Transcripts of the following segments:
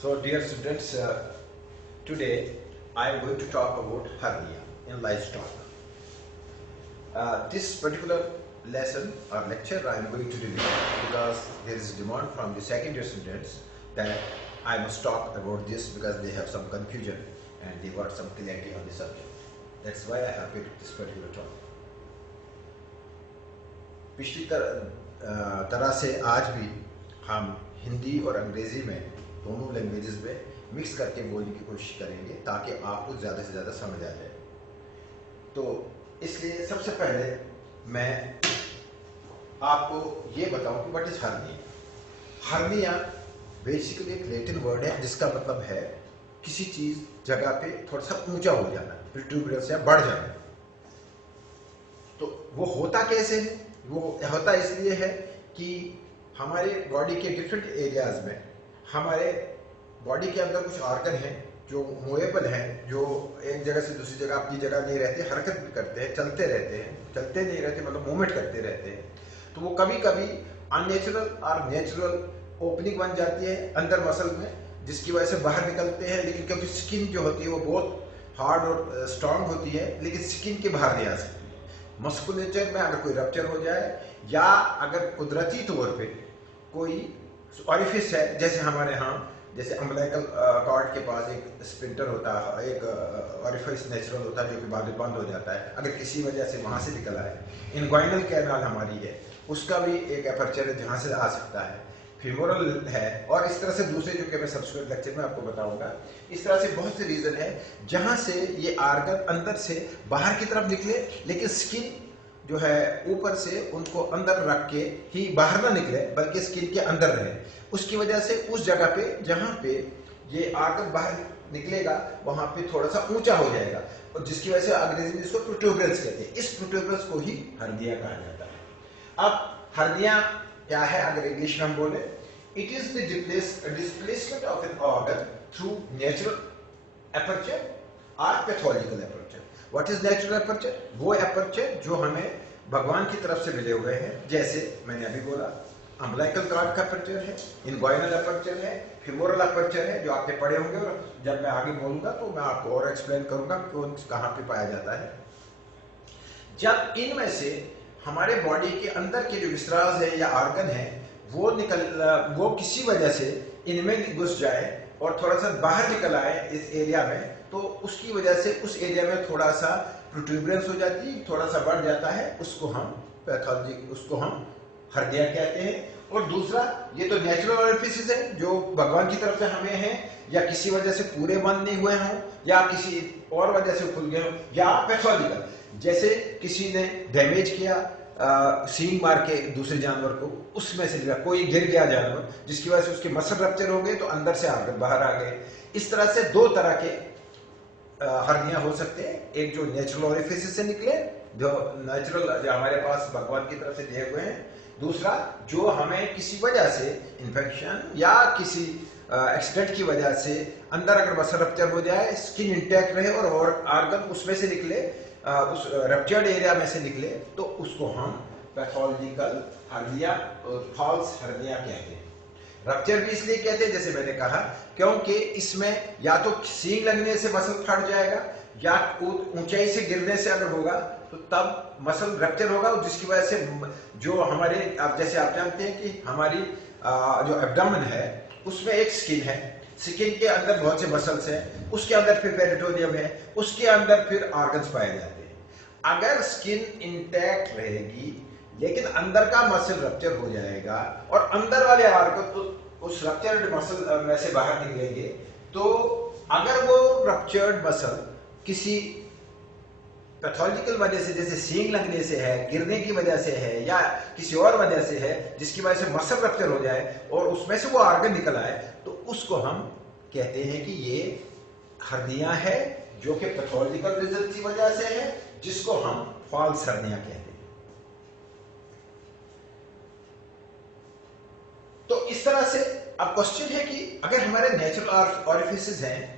So, dear students, today I am going to talk about hernia in livestock. This particular lesson or lecture I am going to deliver because there is demand from the second year students that I must talk about this because they have some confusion and they want some clarity on the subject. That's why I have picked this particular topic. पिछली तरह से आज भी हम हिंदी और अंग्रेजी में दोनों लैंग्वेजेस में मिक्स करके बोलने की कोशिश करेंगे ताकि आपको ज़्यादा से ज़्यादा समझ आ जाए। तो इसलिए सबसे पहले मैं आपको ये बताऊं कि what is hernia. Hernia basically एक लैटिन वर्ड है जिसका मतलब है किसी चीज जगह पे थोड़ा सा ऊंचा हो जाना, प्रोट्रूबरेंस या बढ़ जाना। तो वो होता कैसे है? वो होता इसलिए है कि हमारे बॉडी के डिफरेंट एरियाज में हमारे बॉडी के अंदर कुछ ऑर्गन हैं जो मूवेबल हैं, जो एक जगह से दूसरी जगह अपनी जगह नहीं रहते, हरकत भी करते हैं, चलते रहते हैं, चलते नहीं रहते मतलब मूवमेंट करते रहते हैं। तो वो कभी कभी अननेचुरल और नेचुरल ओपनिंग बन जाती है अंदर मसल में, जिसकी वजह से बाहर निकलते हैं। लेकिन क्योंकि स्किन जो होती है वो बहुत हार्ड और स्ट्रांग होती है, लेकिन स्किन के बाहर नहीं आ सकती। मस्कुलेचर में अगर कोई रप्चर हो जाए या अगर कुदरती तौर पे कोई ऑरिफिस है, जैसे हमारे यहाँ जैसे अम्बिलिकल कॉर्ड के पास एक स्पिंटर होता है, एक ऑरिफिस नेचुरल होता है जो कि बाद में बंद हो जाता है, अगर किसी वजह से वहाँ से निकल आए। इनग्वाइनल कैनाल हमारी है, उसका भी एक एपर्चर है जहाँ से आ सकता है। फीमोरल है, और इस तरह से दूसरे जो कि मैं सब्सिक्वेंट लेक्चर में आपको बताऊंगा। इस तरह से बहुत से रीजन है जहां से ये आर्गन अंदर से बाहर की तरफ निकले, लेकिन स्किन जो है ऊपर से उनको अंदर रख के ही बाहर ना निकले बल्कि स्किन के अंदर रहे। उसकी वजह से उस जगह पे जहां पे ये आर्गन बाहर निकलेगा वहां पे थोड़ा सा ऊंचा हो जाएगा, और जिसकी वजह से अंग्रेजी में इसको प्रोट्रूबरेंस कहते हैं। इस प्रोट्रूबरेंस को ही हर्निया कहा जाता है। अब हर्निया क्या है अगर इंग्लिश में हम बोले? It is the displacement of an organ through natural aperture और pathological aperture. What is natural aperture? वो एपर्चर जो हमें भगवान की तरफ से मिले हुए हैं, जैसे मैंने अभी बोला अम्बिलिकल कॉर्ड का एपर्चर है, इनग्वाइनल एपर्चर है, फीमोरल एपर्चर है जो आपने पढ़े होंगे, और जब मैं आगे बोलूंगा तो मैं आपको और एक्सप्लेन करूंगा कौन कहां पे पाया जाता है। जब इनमें से हमारे बॉडी के अंदर के जो विसराज है या ऑर्गन है वो किसी वजह से इनमें घुस जाए और थोड़ा सा बाहर निकल आए इस एरिया में, तो उसकी वजह से उस एरिया में थोड़ा सा प्रोट्रूबरेंस हो जाती है, थोड़ा सा बढ़ जाता है, उसको हम पैथोलॉजी, उसको हम हर्निया कहते हैं। और दूसरा, ये तो नेचुरल ऑरिफिसेस है जो भगवान की तरफ से हमें है, या किसी वजह से पूरे बंद नहीं हुए हों या किसी और वजह से खुल गए हों, या पैथोलॉजिकल जैसे किसी ने डैमेज किया सींग मार के दूसरे जानवर को, उसमें से कोई गिर गया जानवर जिसकी वजह से उसके मसल रप्चर हो गए तो अंदर से आर्गन बाहर आ गए। इस तरह से दो तरह के हर्निया हो सकते हैं। एक जो नेचुरल ऑरिफिस से निकले, जो नेचुरल जो हमारे पास भगवान की तरफ से दिए हुए हैं। दूसरा जो हमें किसी वजह से इन्फेक्शन या किसी एक्सीडेंट की वजह से अंदर अगर मसल रप्चर हो जाए, स्किन इंटैक्ट रहे और आर्गन उसमें से निकले, उस रप्चर्ड एरिया में से निकले, तो उसको हम पैथोलॉजिकल हर्निया और फॉल्स हर्निया कहते हैं। रप्चर भी इसलिए कहते हैं जैसे मैंने कहा क्योंकि इसमें या तो सींग लगने से मसल फट जाएगा या ऊंचाई से गिरने से अगर होगा तो तब मसल रप्चर होगा, जिसकी वजह से जो हमारे जैसे आप जानते हैं कि हमारी जो एब्डोमेन है उसमें एक स्किन है, स्किन के अंदर बहुत से मसल्स हैं, उसके अंदर फिर पेरिटोनियम है, उसके अंदर फिर ऑर्गन्स पाए जाते हैं। अगर स्किन इंटैक्ट रहेगी लेकिन अंदर का मसल रप्चर हो जाएगा और अंदर वाले ऑर्गन तो उस रप्चर्ड मसल में से बाहर निकलेंगे, तो अगर वो रप्चर्ड मसल किसी पैथोलॉजिकल वजह से, जैसे सींग लगने से है, गिरने की वजह से है, या किसी और वजह से है जिसकी वजह से मसल रप्चर हो जाए और उसमें से वो ऑर्गन निकल आए, तो उसको हम कहते हैं कि ये हर्निया है जो कि पैथोलॉजिकल रिजल्ट की वजह से है, जिसको हम फॉल्स हर्निया कहते हैं। तो इस तरह से अब क्वेश्चन है कि अगर हमारे नेचुरल ऑरिफिसेस हैं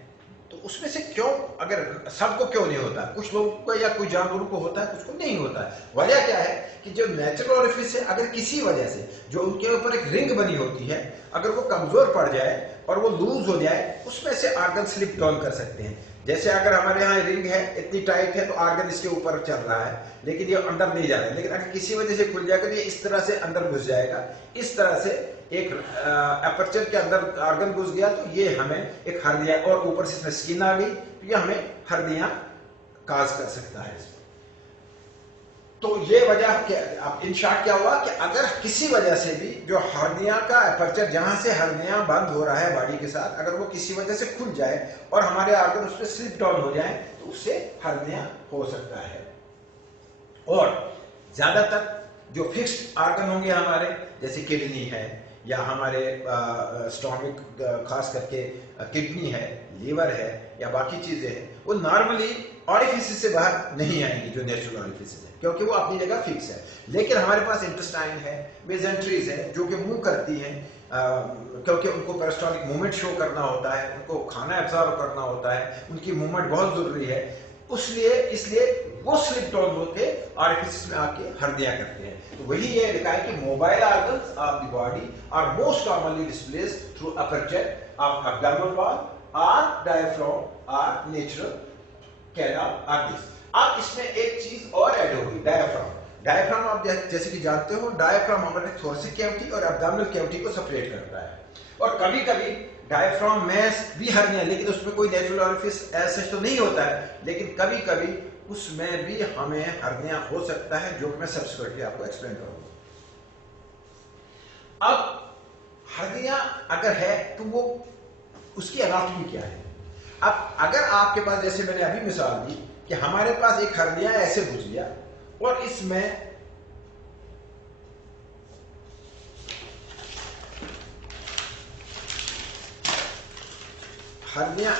तो उसमें से क्यों, अगर सबको क्यों नहीं होता, कुछ लोगों को या कुछ जानवरों को होता है, कुछ को नहीं होता है। वजह क्या है कि जो नेचुरल ऑरिफिस है अगर किसी वजह से जो उनके ऊपर एक रिंग बनी होती है अगर वो कमजोर पड़ जाए और वो लूज हो जाए, उसमें से आर्गन स्लिप डाउन कर सकते हैं। जैसे अगर हमारे यहाँ रिंग है इतनी टाइट है तो आर्गन इसके ऊपर चल रहा है, लेकिन ये अंदर नहीं जा रहा है। लेकिन अगर किसी वजह से खुल जाएगा तो ये इस तरह से अंदर घुस जाएगा। इस तरह से एक अपर्चर के अंदर आर्गन घुस गया तो ये हमें एक हर्निया, और ऊपर से इसमें स्किन आ गई तो ये हमें हर्निया काज कर सकता है। तो ये वजह क्या, अब इन शॉर्ट क्या हुआ कि अगर किसी वजह से भी जो हर्निया का अपर्चर, जहां से हर्निया बंद हो रहा है बॉडी के साथ, अगर वो किसी वजह से खुल जाए और हमारे आर्गन उस पर स्लिप डाउन हो जाए तो उससे हर्निया हो सकता है। और ज्यादातर जो फिक्स्ड आर्गन होंगे हमारे, जैसे किडनी है या हमारे स्टोमिक, खास करके किडनी है, लीवर है या बाकी चीजें हैं, वो नॉर्मली ऑरिफिस से बाहर नहीं आएंगी, जो नेचुरल ऑरिफिस है, क्योंकि वो अपनी जगह फिक्स है। लेकिन हमारे पास इंटेस्टाइन है, मेसेंट्रीज है, जो कि मूव करती हैं, क्योंकि उनको पेरिस्टाल्टिक मूवमेंट शो करना होता है, उनको खाना एब्जॉर्ब करना होता है, उनकी मूवमेंट बहुत जरूरी है। इसलिए वो स्लिप डाउन होके ऑरिफिस में आके हर्निया करते हैं। तो वही ये लिखा है कि mobile organs of the body are most commonly displaced through aperture of abdominal wall और डायफ्राम और नेचुरल कैनाल आर्टरीज। अब इसमें एक चीज और ऐड होगी, डायफ्राम। डायफ्राम आप जैसे कि जानते हो, डायफ्राम हमारे थोरसिक कैविटी और एब्डोमिनल कैविटी को सेपरेट करता है। और कभी कभी डायफ्राम में भी हर्निया, लेकिन उसमें कोई नेचुरल ऑरिफिस ऐसा तो नहीं होता है, लेकिन कभी कभी उसमें भी हमें हर्निया हो सकता है, जो मैं सब्सिक्वेंटली आपको एक्सप्लेन करूंगा। अब हर्निया अगर है तो वो उसकी एनाटॉमी क्या है। अब अगर आपके पास, जैसे मैंने अभी मिसाल दी कि हमारे पास एक हर्निया ऐसे घुस गया और इसमें हर्निया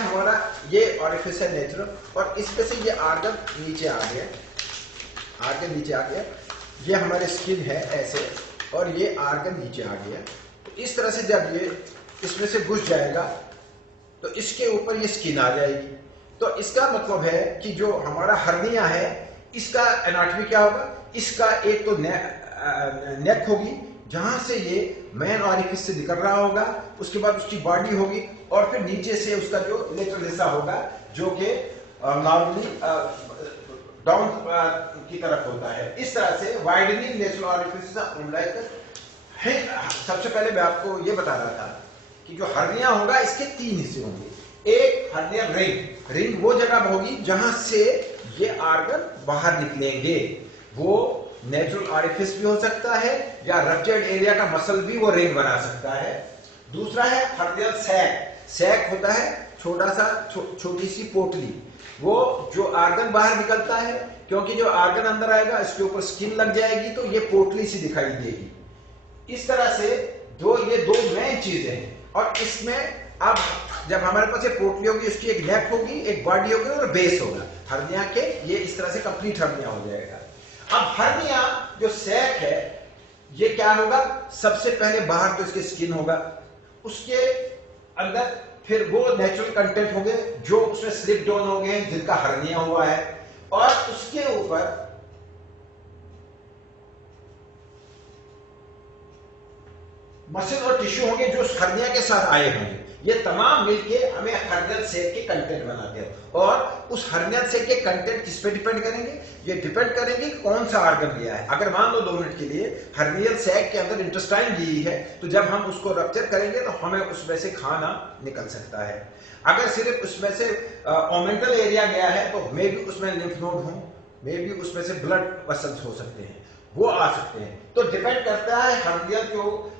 हमारा ये ऑरिफिस है नेचुरल, और इस पे से ये आर्गन नीचे आ गया, ये हमारे स्किन है ऐसे, और ये आर्गन नीचे आ गया। तो इस तरह से जब ये इसमें से घुस जाएगा तो इसके ऊपर ये स्किन आ जाएगी। तो इसका मतलब है कि जो हमारा हर्निया है, इसका एनाटॉमी क्या होगा, इसका एक तो नेक होगी, जहां से ये मेन ऑरिफिस से निकल रहा होगा, उसके बाद उसकी बॉडी होगी, और फिर नीचे से उसका जो लेटरल हिस्सा होगा, जो कि नॉर्मली डाउन की तरफ होता है। इस तरह से वाइडनिंग नेचुरल ऑरिफिस है। सबसे पहले मैं आपको ये बता रहा था कि जो हर्निया होगा इसके 3 हिस्से होंगे। एक हर्निया रिंग वो जगह होगी जहां से ये आर्गन बाहर निकलेंगे। वो नेचुरल ऑरिफिस भी हो सकता है या रप्चर्ड एरिया का मसल भी वो रिंग बना सकता है। दूसरा है हर्नियल सैक होता है, छोटी सी पोटली, वो जो आर्गन बाहर निकलता है, क्योंकि जो आर्गन अंदर आएगा इसके ऊपर स्किन लग जाएगी तो ये पोटली सी दिखाई देगी। इस तरह से ये दो मेन चीजें हैं। और इसमें अब जब हमारे पास ये पोटली होगी, उसकी एक नेक होगी, एक बॉडी होगी और बेस होगा हर्निया के। ये इस तरह से कंप्लीट हर्निया हो जाएगा। अब हर्निया जो सैक है, ये क्या होगा, सबसे पहले बाहर तो इसके स्किन होगा, उसके अंदर फिर वो नेचुरल कंटेंट होंगे जो उसमें स्लिप डाउन हो गए, जिनका हर्निया हुआ है, और उसके ऊपर मसल और टिश्यू होंगे जो उस हर्निया के साथ आए होंगे। ये तमाम मिलके हमें हर्नियल सैक के कंटेंट बनाते हैं। और उस हर्नियल सैक के कंटेंट किस पे डिपेंड करेंगे, ये डिपेंड करेंगे कि कौन सा आर्गन लिया है। अगर मान लो 2 मिनट के लिए हर्नियल सैक के अंदर इंटेस्टाइन ली है, तो जब हम उसको रप्चर करेंगे तो हमें उसमें से खाना निकल सकता है। अगर सिर्फ उसमें से ओमेंटल एरिया गया है तो मे भी उसमें लिम्फ नोड हो, मे भी उसमें से ब्लड वेसल्स हो सकते हैं, वो आ सकते हैं। तो डिपेंड करता है हर्नियल जो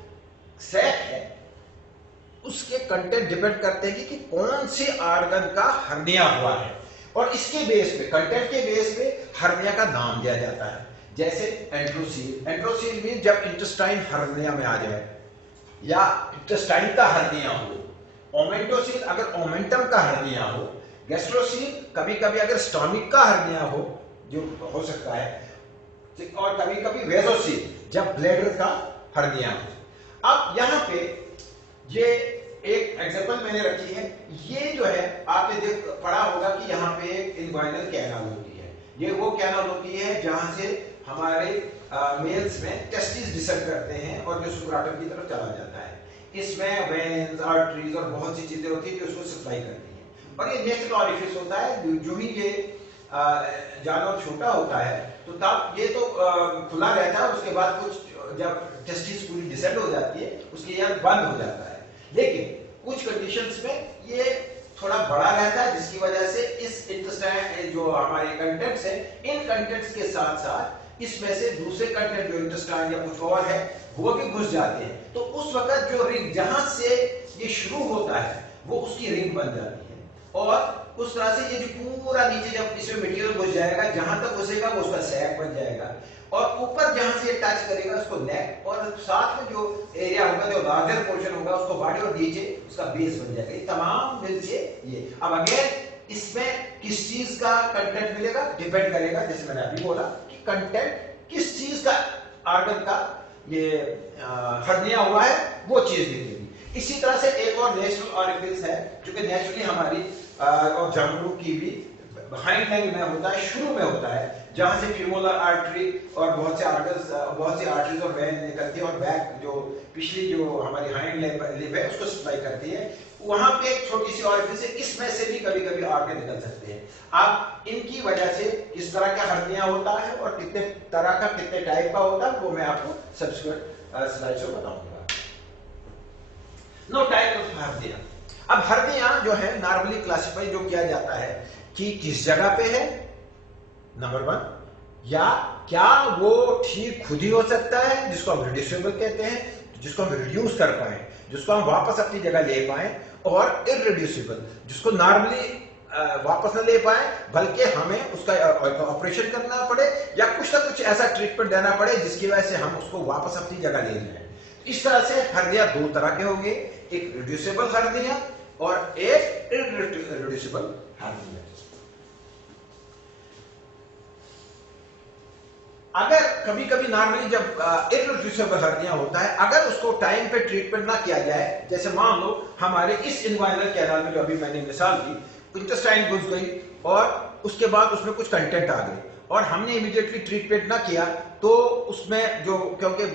सैक है उसके कंटेंट डिपेंड करते हैं कि कौन से आर्गन का हर्निया हुआ है, और इसके बेस पे, कंटेंट के बेस पे हर्निया का नाम दिया जाता है। जैसे एंट्रोसील मीन जब इंटेस्टाइन हर्निया में आ जाए या इंटेस्टाइन का हर्निया हो। ओमेंटोसील अगर ओमेंटम का हर्निया हो। गैस्ट्रोसील कभी कभी अगर स्टोमिक का हर्निया हो, जो हो सकता है, और कभी कभी वेजोसील जब ब्लैडर का हर्निया हो। अब यहां पे ये एक एग्जांपल मैंने रखी है। ये जो है आपने पढ़ा होगा कि यहाँ पे एक इन्वाइनल कैनाल होती है। ये वो कैनाल होती है जहां से हमारे मेल्स में टेस्टिस डिसेंड करते हैं और जो सुक्राटम की तरफ चला जाता है। इसमें वेन्स, आर्टरीज और बहुत सी चीजें होती है जो उसको सप्लाई करती हैं। और ये नेस्टल ऑरिफिस होता है, जो ही ये जानवर छोटा होता है तो तब ये तो खुला रहता है, उसके बाद कुछ जब टेस्टिस पूरी डिसेंड हो जाती है उसके यहाँ बंद हो जाता है। लेकिन कुछ कंडीशंस में ये थोड़ा बड़ा रहता है, जिसकी वजह से इस इंटेस्टाइन जो हमारे कंटेंट्स हैं, इन कंटेंट्स के साथ साथ इसमें से दूसरे कंटेंट जो इंटेस्टाइन या कुछ और है वो भी घुस जाते हैं। तो उस वक्त जो रिंग जहां से ये शुरू होता है वो उसकी रिंग बन जाती है, और उस तरह से ये जो पूरा नीचे जब इसमें मटेरियल घुस जाएगा, जहां तक घुसेगा वो उसका सैक बन जाएगा, और ऊपर जहां से टच करेगा उसको नेक, और साथ में जो एरिया होगा, जो लार्जर पोर्शन होगा, उसको बॉडी और नीचे उसका बेस बन जाएगा। ये तमाम मिलके ये अब अगेन इसमें किस चीज का कंटेंट मिलेगा डिपेंड करेगा, जैसे मैंने अभी बोला कि कंटेंट किस चीज का ऑर्गन का ये हर्निया हुआ है वो चीज दिखेगी। इसी तरह से एक और नेचुरल ऑरिफिस है जो कि नेचुरली हमारी और जानवरों की भी हाइंड लेग में होता है, शुरू में होता है, जहां से फ्यूमुलर आर्टरी और बहुत से आर्टरीज और वेन निकलती है, और बैक जो पिछली जो हमारी हाइंड लिब है उसको सप्लाई करती है। वहां पे एक छोटी सी ऑरिफिस है, इसमें से भी कभी कभी ऑर्गन निकल सकते हैं। अब इनकी वजह से किस तरह का हर्निया होता है और कितने तरह का, कितने टाइप का होता है, वो मैं आपको सब्सिक्वेंट स्लाइड्स में बताऊंगा। No type of hernia. अब हर्निया जो है नॉर्मली क्लासिफाई जो किया जाता है कि किस जगह पे है, नंबर 1, या क्या वो ठीक खुद ही हो सकता है जिसको हम रिड्यूसिबल कहते हैं, जिसको हम रिड्यूस कर पाए, जिसको हम वापस अपनी जगह ले पाए, और इररिड्यूसिबल जिसको नॉर्मली वापस न ले पाए बल्कि हमें उसका ऑपरेशन करना पड़े या कुछ ना कुछ ऐसा ट्रीटमेंट देना पड़े जिसकी वजह से हम उसको वापस अपनी जगह ले जाए। इस तरह से हर्निया 2 तरह के होंगे, एक रिड्यूसिबल हर्निया और एक इररिड्यूसिबल हर्निया। अगर कभी कभी नॉर्मली जब इररिड्यूसिबल हर्निया होता है, अगर उसको टाइम पे ट्रीटमेंट ना किया जाए, जैसे मान लो हमारे इस इन्वाइनल कैनाल में जो अभी मैंने मिसाल दी, इंटेस्टाइन घुस गई और उसके बाद उसमें कुछ कंटेंट आ गए और हमने इमीडिएटली ट्रीटमेंट ना किया, तो उसमें जो, क्योंकि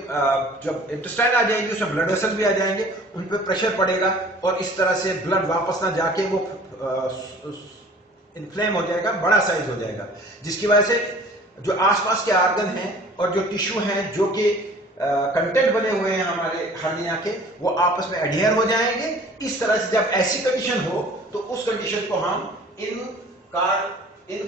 जब इंटेस्टाइन आ जाएगी उसमें ब्लड वेसल भी आ जाएंगे, उन पे प्रेशर पड़ेगा और इस तरह से ब्लड वापस ना जाके वो इन्फ्लेम हो जाएगा, बड़ा साइज हो जाएगा, जिसकी वजह से जो आसपास के ऑर्गन हैं और जो टिश्यू हैं जो कि कंटेंट बने हुए हैं हमारे हर्निया के, वो आपस में एडहियर हो जाएंगे। इस तरह से जब ऐसी कंडीशन हो तो उस कंडीशन को हम इनकार्केटेड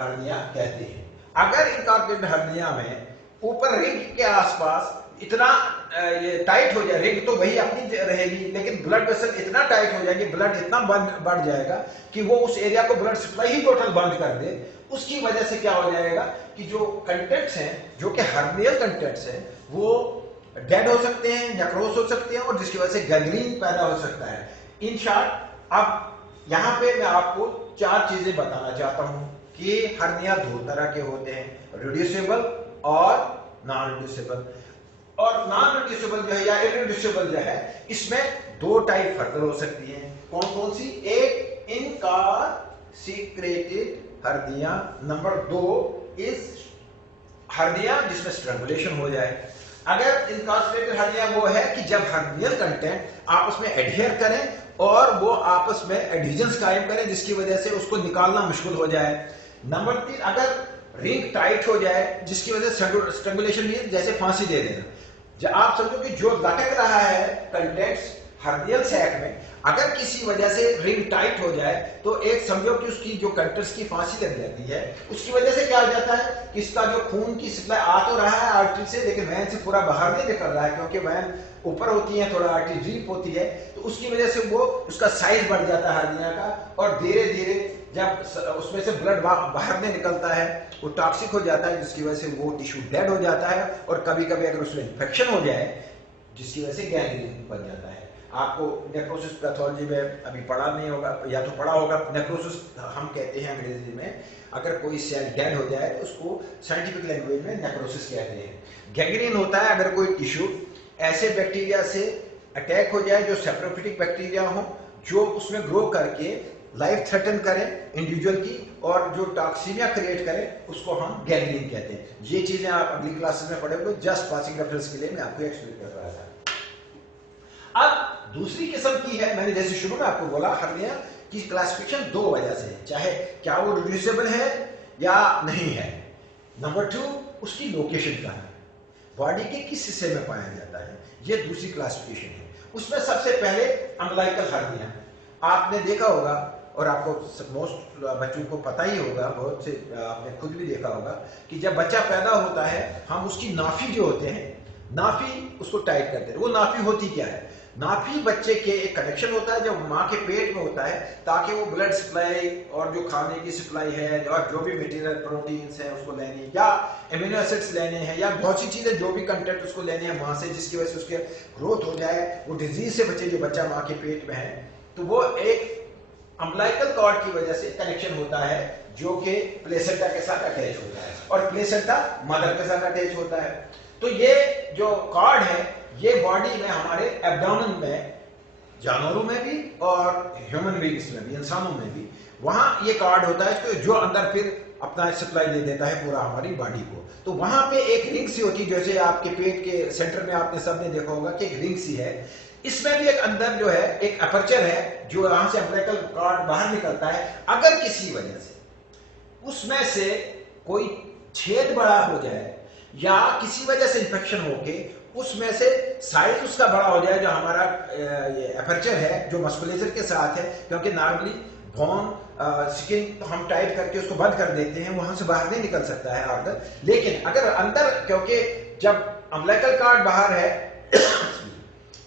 हर्निया कहते हैं। अगर इनकार्केटेड हर्निया में ऊपर रिंग के आसपास इतना ये टाइट हो जाए, रिंग तो वही अपनी रहेगी लेकिन ब्लड वेसल इतना टाइट हो जाएगी, ब्लड इतना बढ़ जाएगा कि वो उस एरिया को ब्लड सप्लाई ही टोटल बंद कर दे। उसकी वजह से क्या हो जाएगा कि जो कंटेंट्स हैं, जो कि हर्नियल कंटेंट्स हैं, वो डेड हो सकते हैं, नेक्रोस हो सकते हैं और जिसकी वजह से गैंग्रीन पैदा हो सकता है। इन शॉर्ट, अब यहाँ पे मैं आपको 4 चीजें बताना चाहता हूं कि हर्निया 2 तरह के होते हैं, रिड्यूसिबल और नॉन रिड्यूसिबल। और नॉन रिड्यूसिबल जो है या इररिड्यूसिबल जो है, इसमें 2 टाइप फर्दर हो सकती हैं। कौन कौन सी? एक इनकार्सिक्रेटेड हर्निया, नंबर 2 इज हर्निया जिसमें स्ट्रैंगुलेशन हो जाए। अगर इनकार्सिक्रेटेड हर्निया वो है कि जब हर्नियल कंटेंट आपस में एडहियर करें और वो आपस में एडहिजन्स कायम करें जिसकी वजह से उसको निकालना मुश्किल हो जाए। नंबर 3, अगर रिंग टाइट हो जाए जिसकी वजह से स्ट्रैंगुलेशन भी, जैसे फांसी दे देना। जब आप समझो कि जो लटक रहा है कंटेंट्स हर्नियल सैक में, अगर किसी वजह से रिंग टाइट हो जाए तो एक समझो कि उसकी जो कंटेंट्स की फांसी लग जाती है। उसकी वजह से क्या हो जाता है कि इसका जो खून की सप्लाई आ तो रहा है आर्टरी से, लेकिन वैन से पूरा बाहर नहीं निकल रहा है क्योंकि वैन ऊपर होती है, थोड़ा आर्टरी डीप होती है, तो उसकी वजह से वो उसका साइज बढ़ जाता है हर्निया का, और धीरे धीरे जब उसमें से ब्लड बाहर नहीं निकलता है वो टॉक्सिक हो जाता है, जिसकी वजह से वो टिश्यू डेड हो जाता है। और कभी कभी अगर उसमें इन्फेक्शन हो जाए जिसकी वजह से गैंग्रीन बन जाता है। आपको नेक्रोसिस पैथोलॉजी में अभी पढ़ा नहीं होगा या तो पढ़ा होगा, नेक्रोसिस हम कहते हैं अंग्रेजी में। अगर कोई सेल डेड हो जाए तो उसको साइंटिफिक लैंग्वेज में नेक्रोसिस कहते हैं। गैंग्रीन होता है अगर कोई टिश्यू ऐसे बैक्टीरिया से अटैक हो जाए जो सेप्रोफिटिक बैक्टीरिया हो, जो उसमें ग्रो करके लाइफ थ्रेटन करें इंडिविजुअल की और जो टॉक्सीमिया क्रिएट करें, उसको हम गैंग्रीन कहते हैं। ये चीजें आप अगली क्लासेस में पढ़ोगे, जस्ट पासिंग रेफरेंस के लिए मैं आपको एक्सप्लेन कर रहा था। दूसरी किस्म की है, मैंने जैसे शुरू में आपको बोला, हर्निया की क्लासिफिकेशन दो वजह से है, चाहे क्या वो रिड्यूसिबल है या नहीं है। नंबर 2, उसकी लोकेशन का है, बॉडी के किस हिस्से में पाया जाता है, ये दूसरी क्लासिफिकेशन है। उसमें सबसे पहले अम्बिलिकल हर्निया, आपने देखा होगा और आपको मोस्ट बच्चों को पता ही होगा, बहुत से आपने खुद भी देखा होगा कि जब बच्चा पैदा होता है हम उसकी नाफी जो होते हैं, नाफी उसको टाइट करते हैं। वो नाफी होती क्या है? नाफी बच्चे के एक कनेक्शन होता है जब माँ के पेट में होता है, ताकि वो ब्लड सप्लाई और जो खाने की सप्लाई है और जो भी मटेरियल प्रोटीन्स है उसको लेने या एमिनो एसिड्स लेने हैं या बहुत सी चीजें जो भी कंटेंट उसको लेने हैं माँ से, जिसकी वजह से उसके ग्रोथ हो जाए, वो डिजीज से बचे जो बच्चा माँ के पेट में है। तो वो एक अम्बिलिकल कॉर्ड की वजह से कनेक्शन होता है जो कि प्लेसेंटा के साथ अटैच होता है और प्लेसेंटा मदर के साथ अटैच होता है। तो ये जो कॉर्ड है ये बॉडी में हमारे एब्डोमेन में, जानवरों में भी और ह्यूमन बीइंग्स में भी, इंसानों में भी, वहां ये कॉर्ड होता है तो जो अंदर फिर अपना सप्लाई दे देता है पूरा हमारी बॉडी को। तो वहां पे एक रिंग सी होती है, जैसे आपके पेट के सेंटर में आपने सबने देखा होगा कि एक रिंग सी है, इसमें भी एक अंदर जो है एक अपर्चर है जो यहां से अम्बिलिकल कॉर्ड बाहर निकलता है। अगर किसी वजह से उसमें से कोई छेद बड़ा हो जाए या किसी वजह से इंफेक्शन होके उसमें से साइज उसका बड़ा हो जाए, जो हमारा ये अपर्चर है जो मस्कुलेचर के साथ है, क्योंकि नॉर्मली बोन स्किन तो हम टाइट करके उसको बंद कर देते हैं, वहां से बाहर नहीं निकल सकता है ऑर्गन। लेकिन अगर अंदर, क्योंकि जब अम्बिलिकल कॉर्ड बाहर है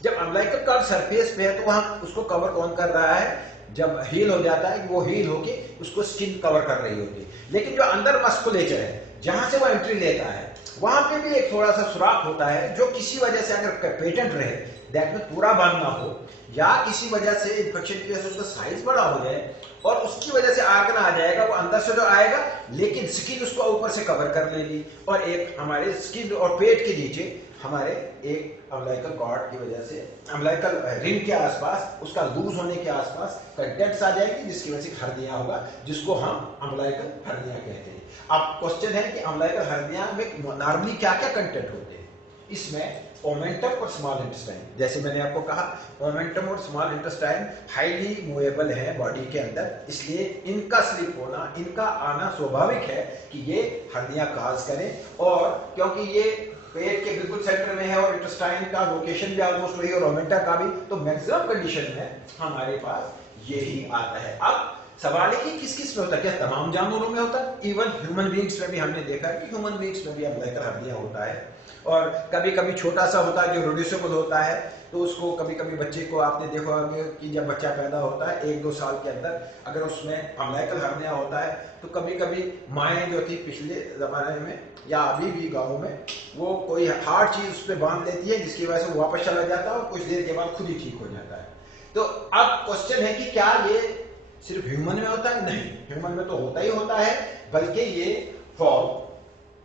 जब अम्बिलिकल कॉर्ड सरफेस पे है तो वहां उसको कवर कौन कर रहा है? जब हील हो जाता है वो हील होके उसको स्किन कवर कर रही होती है। लेकिन जो अंदर मस्कुलेचर है जहां से वो एंट्री लेता है वहां पे भी एक थोड़ा सा सुराख होता है, जो किसी वजह से अगर पेटेंट रहे, दैट में पूरा बंद ना हो या किसी वजह से इन्फेक्शन की वजह से उसका साइज बड़ा हो जाए और उसकी वजह से आर्गन आ जाएगा, वो अंदर से तो आएगा लेकिन स्किन उसको ऊपर से कवर कर लेगी और एक हमारे स्किन और पेट के नीचे हमारे एक अम्बिलिकल कॉर्ड की वजह से अम्बिलिकल रिंग के आसपास, उसका लूज होने के आसपास कंटेंट्स आ जाएगी, जिसकी वजह से हर्निया होगा, जिसको हम अम्बिलिकल हर्निया कहते हैं। अब क्वेश्चन है कि अम्बिलिकल हर्निया में नॉर्मली क्या क्या कंटेंट होते हैं? इसमें ओमेंटम और स्मॉल इंटेस्टाइन, जैसे मैंने आपको कहा ओमेंटम और स्मॉल इंटेस्टाइन हाईली मूवेबल है बॉडी के अंदर, इसलिए इनका स्लिप होना, इनका आना स्वाभाविक है कि ये हर्निया काज करें। और क्योंकि ये पेट के बिल्कुल सेंटर में है और इंटेस्टाइन का लोकेशन भी ऑलमोस्ट वही और ओमेंटा का भी, तो मैक्सिमम कंडीशन में हमारे पास यही आता है। अब सवाल है कि किस किस में होता है? क्या तमाम जानवरों में होता है? इवन ह्यूमन बीइंग्स में भी हमने देखा है कि ह्यूमन बीइंग्स में भी अम्बिलिकल हर्निया होता है और कभी कभी छोटा सा होता है जो रिड्यूसिबल होता है, तो उसको कभी कभी बच्चे को आपने देखा होगा कि जब बच्चा पैदा होता है 1-2 साल के अंदर अगर उसमें अम्बिलिकल हर्निया होता है तो कभी कभी माएँ जो थी पिछले जमाने में या अभी भी गाँव में, वो कोई हार्ड चीज उस पर बांध देती है जिसकी वजह से वो वापस चला जाता है और कुछ देर के बाद खुद ही ठीक हो जाता है। तो अब क्वेश्चन है कि क्या ये सिर्फ ह्यूमन में होता है? नहीं, ह्यूमन में तो होता ही होता है, बल्कि ये फॉल,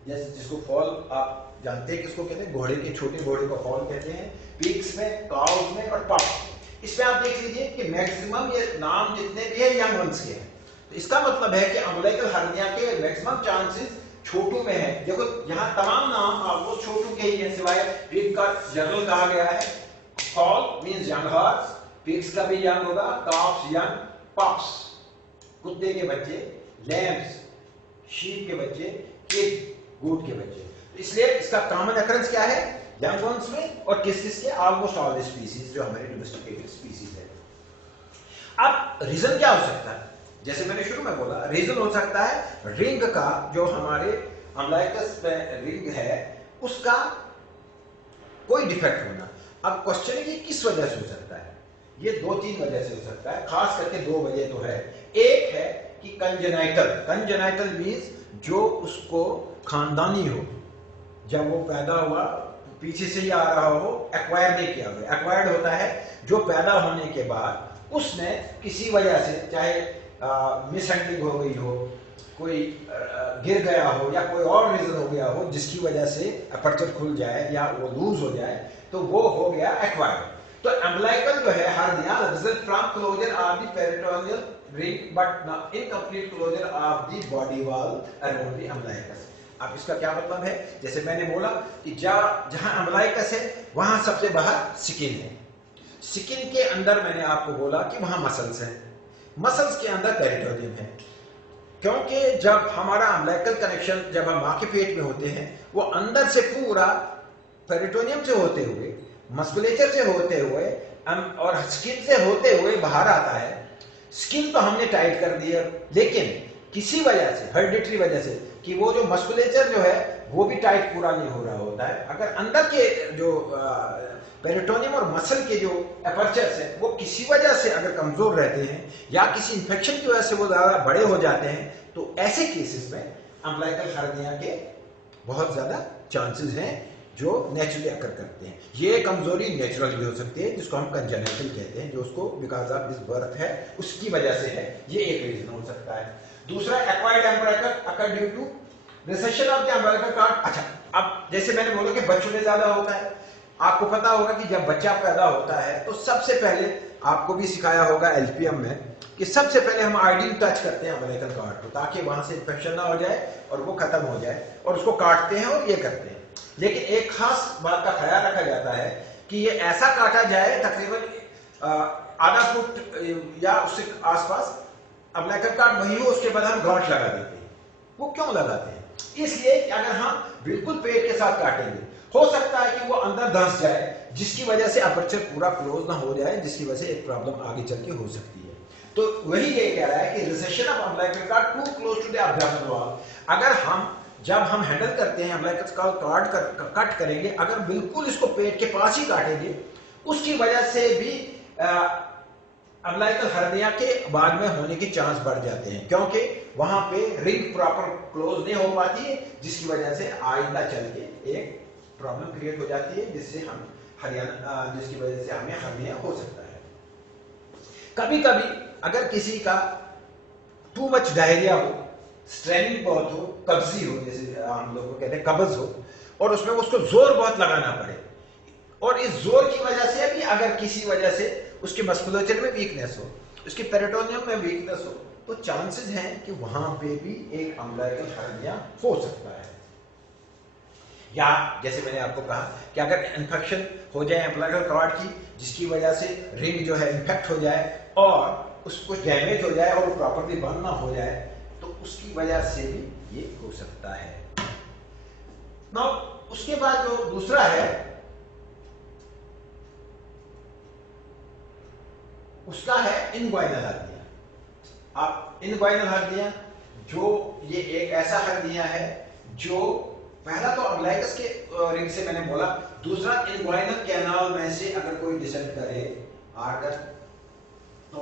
जैसे जिसको फॉल आप जानते हैं किसको कहते हैं, घोड़े के, छोटे घोड़े को फॉल कहते हैं, पिग्स में, काउज में और पप्स में। इसमें आप देख लीजिए कि मैक्सिमम ये नाम जितने भी है यंग वंस के हैं, तो इसका मतलब है कि अम्बिलिकल हर्निया के मैक्सिमम चांसेस छोटू में है। देखो यहाँ तमाम नाम आपको छोटू के ही है, सिवाय पिग का जनरल कहा गया है, fall means young horse, pigs का भी यंग होगा, काउस यंग, पप्स कुत्ते के बच्चे, लैम्स शीप के बच्चे, किड गोट के बच्चे। तो इसलिए इसका कॉमन अकरेंस क्या है? यंग वंस में और किस किस के? ऑलमोस्ट ऑल स्पीसीज जो हमारी डोमेस्टिकेटेड स्पीसीज है। अब रीजन क्या हो सकता है? जैसे मैंने शुरू में बोला, रीजन हो सकता है रिंग का, जो हमारे अम्बिलिकस रिंग है उसका कोई डिफेक्ट होना। अब क्वेश्चन है कि किस वजह से हो सकता है? ये 2-3 वजह से हो सकता है, खास करके 2 वजह तो है। एक है कि कंजेनाइटल, कंजेनाइटल मींस जो उसको खानदानी हो, जब वो पैदा हुआ पीछे से ही आ रहा हो, एक्वायर नहीं किया हुआ। एक्वायर्ड होता है जो पैदा होने के बाद उसने किसी वजह से, चाहे मिसहैंडलिंग हो गई हो, कोई गिर गया हो या कोई और रीजन हो गया हो जिसकी वजह से अपर्चर खुल जाए या वो लूज हो जाए, तो वो हो गया एक्वायर्ड। तो अम्बिलिकल जो है hernia result from closure of the peritoneal ring but incomplete closure of the body wall around the umbilicus. अब इसका क्या मतलब है? जैसे मैंने बोला कि जहां अम्बिलिकस है वहां सबसे बाहर स्किन है, स्किन के अंदर मैंने आपको बोला कि वहां मसल्स हैं, मसल्स के अंदर पेरिटोनियम है। क्योंकि जब हमारा अम्बिलिकल कनेक्शन जब हम मां के पेट में होते हैं, वो अंदर से पूरा पेरिटोनियम से होते हुए, मस्कुलेचर से होते हुए और स्किन से होते हुए बाहर आता है। स्किन तो हमने टाइट कर दी है, लेकिन किसी वजह से, हेरिडिटरी वजह से, कि वो जो मस्कुलेचर जो है वो भी टाइट पूरा नहीं हो रहा होता है। अगर अंदर के जो पेरिटोनियम और मसल के जो एपर्चर्स हैं वो किसी वजह से अगर कमजोर रहते हैं या किसी इंफेक्शन की वजह से वो ज्यादा बड़े हो जाते हैं, तो ऐसे केसेस में अम्बिलिकल हर्निया के बहुत ज्यादा चांसेस हैं जो नेचुरली अकर करते हैं। ये कमजोरी नेचुरल भी हो सकती है, जिसको हम कंजेनिटल कहते हैं, जो उसको बिकॉज ऑफ दिस बर्थ है उसकी वजह से है, ये एक रीजन हो सकता है। दूसरा, acquired umbilical occur due to recession of the umbilical cord. अच्छा, अब जैसे मैंने बोला कि बच्चों में ज्यादा होता है, आपको पता होगा कि जब बच्चा पैदा होता है तो सबसे पहले आपको भी सिखाया होगा एलपीएम में कि सबसे पहले हम आयोडीन टच करते हैं अम्बिलिकल कॉर्ड को, ताकि वहां से इंफेक्शन ना हो जाए और वो खत्म हो जाए, और उसको काटते हैं और ये करते हैं। लेकिन एक खास बात का ख्याल रखा जाता है कि ये ऐसा काटा जाए तकरीबन आधा फुट या उससे आसपास अम्बिलिकल कॉर्ड वही हो, उसके बाद हम गांठ लगा देते हैं। वो क्यों लगाते हैं? इसलिए कि अगर हम बिल्कुल पेट के साथ काटेंगे, हो सकता है कि वो अंदर धंस जाए, जिसकी वजह से अपर्चर पूरा क्लोज ना हो जाए, जिसकी वजह से एक प्रॉब्लम आगे चल के हो सकती है। तो वही ये कह रहा है कि recession of umbilical cord to close to the abdominal wall. अगर हम जब हम हैंडल करते हैं अम्बिलिकल कॉर्ड कट करेंगे, अगर बिल्कुल इसको पेट के पास ही काटेंगे, उसकी वजह से भी अम्बिलिकल हर्निया के बाद में होने के चांस बढ़ जाते हैं, क्योंकि वहां पे रिंग प्रॉपर क्लोज नहीं हो पाती है, जिसकी वजह से आइंदा चल के एक प्रॉब्लम क्रिएट हो जाती है, जिससे जिसकी वजह से हमें हर्निया हो सकता है। कभी कभी अगर किसी का टू मच डायरिया हो, स्ट्रेनिंग बहुत हो, कब्जी हो, जैसे हम लोग को कहते हैं कब्ज हो, और उसमें उसको जोर बहुत लगाना पड़े, और इस जोर की वजह से भी अगर किसी वजह से उसके मस्कुलेचर में वीकनेस हो, उसके पेरिटोनियम में वीकनेस हो, तो चांसेस हैं कि वहां पे भी एक अम्बिलिकल हर्निया हो सकता है। या जैसे मैंने आपको कहा कि अगर इन्फेक्शन हो जाए अम्बिलिकल कॉर्ड की, जिसकी वजह से रिंग जो है इन्फेक्ट हो जाए और उसको डैमेज हो जाए और प्रॉपर्ली बंद ना हो जाए, तो उसकी वजह से भी ये हो सकता है। नाउ उसके बाद जो दूसरा है उसका है इनग्वाइनल हर्निया। आप इनग्वाइनल हर्निया, जो ये एक ऐसा हर्निया है जो पहला तो अम्बिलिकस के रिंग से मैंने बोला, दूसरा इनग्वाइनल कैनाल में से अगर कोई डिसेंड करे आर्गन, तो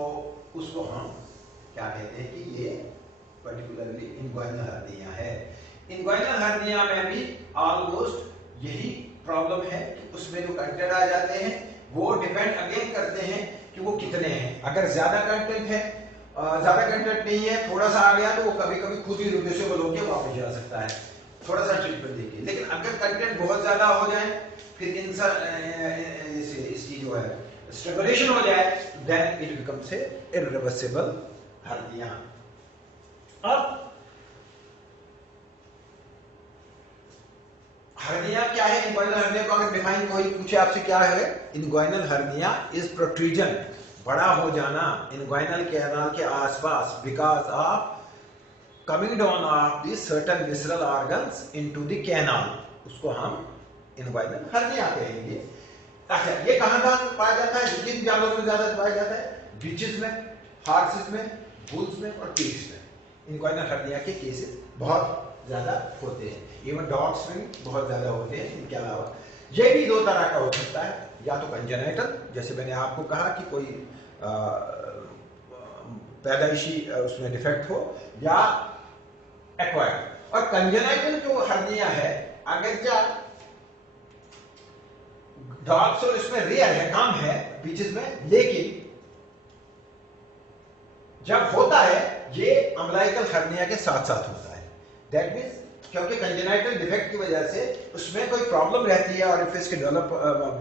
उसको हम क्या कहते हैं कि ये पर्टिकुलरली इनग्वाइनल हर्निया है। इनग्वाइनल हर्निया में भी ऑलमोस्ट यही प्रॉब्लम है कि उसमें जो कंटेंट आ जाते हैं वो डिपेंड अगेन करते हैं कि वो कितने हैं। अगर ज्यादा कंटेंट है, ज्यादा कंटेंट नहीं है, थोड़ा सा आ गया, तो वो कभी कभी खुद ही रिड्यूसेबल होकर वापस जा सकता है, थोड़ा सा ट्रीटमेंट देखिए। लेकिन अगर कंटेंट बहुत ज्यादा हो जाए, फिर इसकी जो है स्ट्रगुलेशन हो जाए, then it becomes a irreversible hernia. अब हर्निया क्या है? इनग्वाइनल हर्निया को अगर डिफाइन कोई पूछे आपसे क्या है, इनग्वाइनल हर्निया इज प्रोट्रूजन, बड़ा हो जाना इनग्वाइनल कैनाल के आसपास, because of coming down of the certain visceral organs into the canal, उसको हम इनग्वाइनल हर्निया कहेंगे। अच्छा, ये कहां पाया जाता है? किन जानवरों में ज्यादा पाया जाता है? बीचेस में, हॉर्सेस में, बुल्स में और पिग्स में इनग्वाइनल हर्निया के केसेस बहुत ज्यादा होते हैं। इवन डॉग्स में बहुत ज्यादा होते हैं। इनके अलावा ये भी दो तरह का हो सकता है, या तो कंजेनिटल, जैसे मैंने आपको कहा कि कोई पैदाइशी उसमें डिफेक्ट हो, या एक्वायर्ड। और कंजेनिटल जो हर्निया है, अगर क्या डॉग्स और इसमें रेयर है, कम है बीचेस में, लेकिन जब होता है ये अम्बिलिकल हर्निया के साथ साथ होता है। दैट मींस क्योंकि कंजेनिटल डिफेक्ट की वजह से उसमें कोई प्रॉब्लम रहती है और फिर डेवलप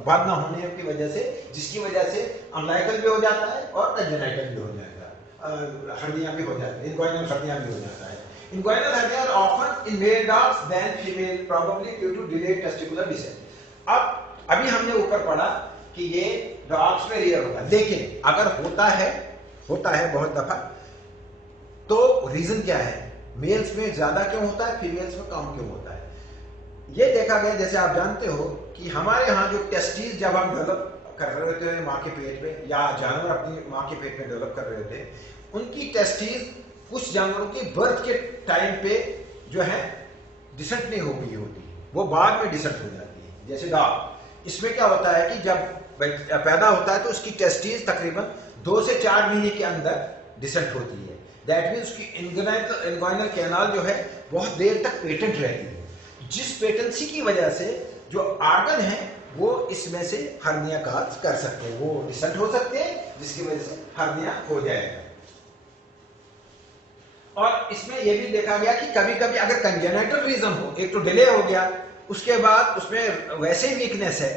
बंद ना होने की वजह से, जिसकी वजह से अम्बिलिकल भी हो जाता है और कंजेनिटल भी हो जाता है, हर्निया भी हो जाता है, इनग्वाइनल हर्निया भी हो जाता है। Inguinal hernia often in male dogs than female, probably due to delayed testicular descent. अब अभी हमने ऊपर पढ़ा कि ये डॉग्स में रेयर होता है, लेकिन अगर होता है बहुत दफा, तो रीजन क्या है, मेल्स में ज्यादा क्यों होता है, फीमेल्स में कम क्यों होता है? ये देखा गया, जैसे आप जानते हो कि हमारे यहाँ जो टेस्टिस जब हम डेवलप कर रहे होते हैं माँ के पेट में, या जानवर अपनी माँ के पेट में डेवलप कर रहे होते हैं, उनकी टेस्टिस कुछ जानवरों की बर्थ के टाइम पे जो है डिसेंट नहीं हो गई होती, वो बाद में डिसेंट हो जाती है। जैसे डॉग, इसमें क्या होता है कि जब पैदा होता है तो उसकी टेस्टिस तकरीबन 2 से 4 महीने के अंदर डिसेंट होती है। दैट मीन्स उसकी इंग्वाइनल कैनाल जो है बहुत देर तक पेटेंट रहती है, जिस पेटेंसी की वजह से जो आर्गन है वो इसमें से हर्निया काज कर सकते हैं, वो डिसेंट हो सकते हैं, जिसकी वजह से हर्निया हो जाएगा। और इसमें यह भी देखा गया कि कभी कभी अगर कंजेनिटल रीजन हो, एक तो डिले हो गया, उसके बाद उसमें वैसे ही वीकनेस है,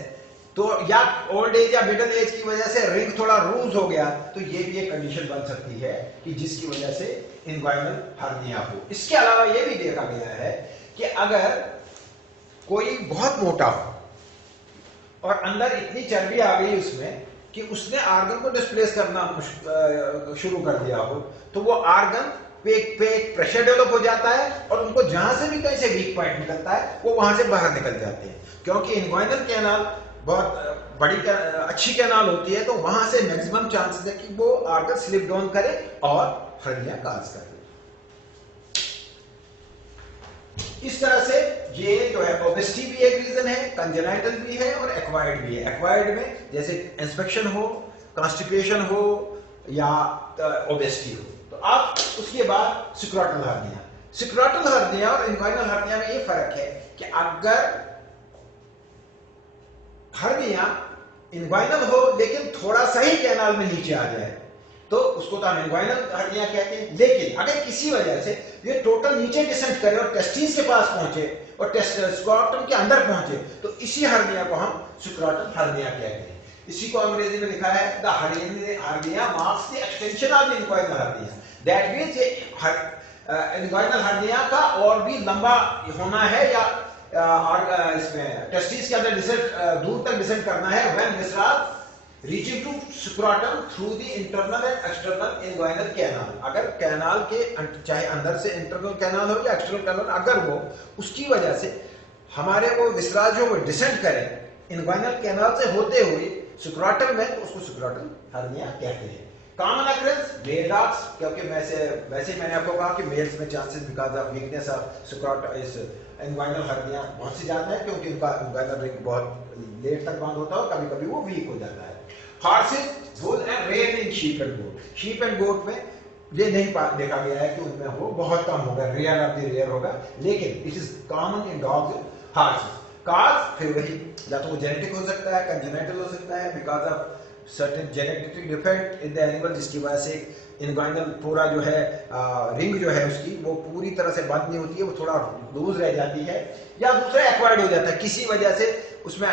तो या ओल्ड एज या मिडिल एज की वजह से रिंग थोड़ा लूज हो गया, तो ये भी एक कंडीशन बन सकती है कि जिसकी वजह से इन्वाइरल हर्निया हो। इसके अलावा ये भी देखा गया है कि अगर कोई बहुत मोटा हो और अंदर इतनी चर्बी आ गई उसमें कि उसने आर्गन को डिस्प्लेस करना शुरू कर दिया हो, तो वो आर्गन पे एक प्रेशर डेवलप हो जाता है और उनको जहां से भी कहीं से वीक पॉइंट निकलता है वो वहां से बाहर निकल जाते हैं। क्योंकि इन्वाइनल कैनाल बहुत बड़ी अच्छी कैनाल होती है, तो वहां से मैक्सिमम चांसेस है कि वो आर्गन स्लिप डाउन करे और हर्निया काज करे। इस तरह से ये जो है ओबेसिटी भी एक रीजन है, कंजेनाइटल भी है और एक्वायर्ड भी है। एक्वायर्ड में जैसे इंस्पेक्शन हो, कॉन्स्टिपेशन हो या ओबेसिटी हो। तो आप उसके बाद सिक्रोटल हर्निया। सिक्रोटल हर्निया और इन्वाइनल हर्निया में ये फर्क है कि अगर हर्निया इन्वाइनल हो लेकिन थोड़ा सा ही कैनाल में नीचे आ जाए तो उसको तो हम इन्वाइनल हर्निया कहते हैं। लेकिन अगर किसी वजह से ये टोटल नीचे डिसेंट करे और टेस्टिस के पास पहुंचे और स्क्रोटम के अंदर पहुंचे, तो इसी हर्निया को हम सिक्रोटल हर्निया कहते हैं। इसी को अंग्रेजी में लिखा है the hernia marks the extension of the inguinal hernia. That means inguinal hernia का और भी लंबा होना है या इसमें टेस्टिस के अंदर डिसेंट दूर तक डिसेंट करना है when visceral reaching to scrotum through the internal and external inguinal canal. अगर कैनाल के चाहे अंदर से इंटरनल कैनाल हो या एक्सटर्नल कैनाल, अगर वो उसकी वजह से हमारे वो विसराल जो वो डिसेंट करे इन्वाइनल कैनाल से होते हुए स्क्रोटम में, तो उसको स्क्रोटल हर्निया कहते हैं। कॉमन अक्रेंस मेल डॉग्स, क्योंकि वैसे मैंने आपको कहा कि मेल्स में chances because of weakness of scrotal इस इन्वाइनल हर्निया बहुत सी ज्यादा है, क्योंकि उनका इन्वाइनल रिंग बहुत लेट तक बंद होता है और कभी कभी वो वीक हो जाता है। Horses wolf and rare in sheep and goat. Sheep and goat में ये नहीं देखा गया है कि उनमें हो, बहुत कम होगा, रेयर ऑफ द रेयर होगा, लेकिन it is common in dogs and horses. Cause फिर वही, या तो वो जेनेटिक हो सकता है, कंजेनिटल हो सकता है because of certain genetic defect in the animal, जिसकी वजह से इन्वाइनल पूरा जो है रिंग जो है उसकी वो पूरी तरह से बंद नहीं होती है, वो थोड़ा लूज रह जाती है, या दूसरा एक्वायर्ड हो जाता है, किसी वजह से उसमें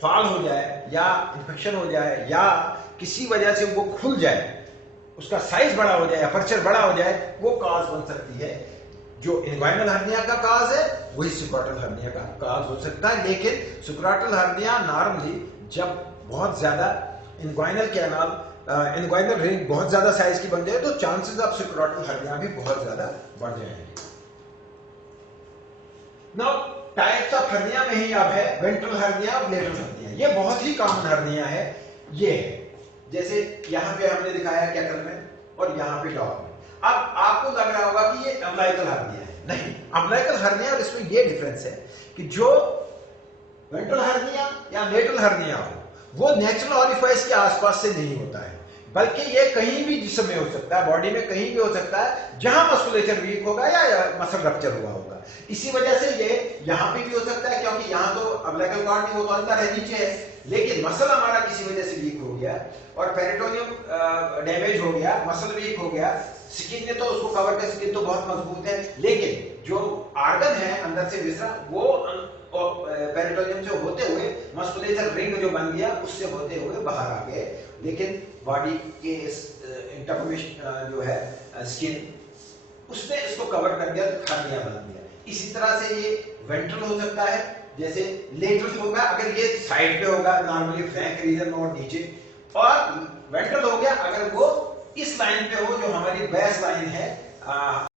फॉल हो जाए या इन्फेक्शन हो जाए या किसी वजह से वो खुल जाए, उसका साइज बड़ा हो जाए, अपर्चर बड़ा हो जाए, वो काज बन सकती है। जो इन्वाइनल हर्निया का काज है वही स्क्रोटल हर्निया का काज हो सकता है। लेकिन स्क्रोटल हर्निया नॉर्मली जब बहुत ज्यादा इन्वाइनल कैनाल इन्वाइनल रिंग बहुत ज्यादा साइज की बन जाए तो चांसेस ऑफ स्क्रोटल हर्निया भी बहुत ज्यादा बढ़ जाएंगे। नाउ टाइप्स ऑफ हर्निया में ही अब है वेंट्रल हर्निया और लेटरल हर्निया। ये बहुत ही कॉमन हर्निया है। ये जैसे यहाँ पे हमने दिखाया कैटल में और यहाँ पे डॉग में। अब आपको लग रहा होगा कि ये अम्बिलिकल हर्निया है, नहीं, अम्बिलिकल हर्निया और इसमें ये डिफरेंस है कि जो वेंट्रल हर्निया या लेटरल हर्निया हो वो नेचुरल ऑरिफाइस के आसपास से नहीं होता है, बल्कि ये कहीं भी जिस्म में हो सकता है, बॉडी में कहीं भी हो सकता है जहां मस्कुलेचर वीक होगा या मसल रप्चर हुआ होगा। इसी वजह से ये यहाँ पे भी हो सकता है, क्योंकि यहाँ तो अम्बिलिकल कॉर्ड नहीं, वो तो अंदर है, नीचे है, लेकिन मसल हमारा किसी वजह से वीक हो गया और पेरिटोनियम डैमेज हो गया, मसल वीक हो गया, स्किन ने तो उसको कवर कर, स्किन तो बहुत मजबूत है, लेकिन जो आर्गन है अंदर से विसरा वो पेरिटोनियम से होते हुए मस्कुलेचर रिंग जो बन गया उससे होते हुए बाहर आ गए, लेकिन बॉडी के इंटरफॉर्मेशन जो है स्किन उसने इसको कवर कर दिया तो हर्निया बन गया। इसी तरह से ये वेंट्रल हो सकता है जैसे लेटरल होगा अगर ये साइड पे होगा नॉर्मली फ्लैंक रीजन और नीचे, और वेंट्रल हो गया अगर वो इस लाइन पे हो जो हमारी बेस लाइन है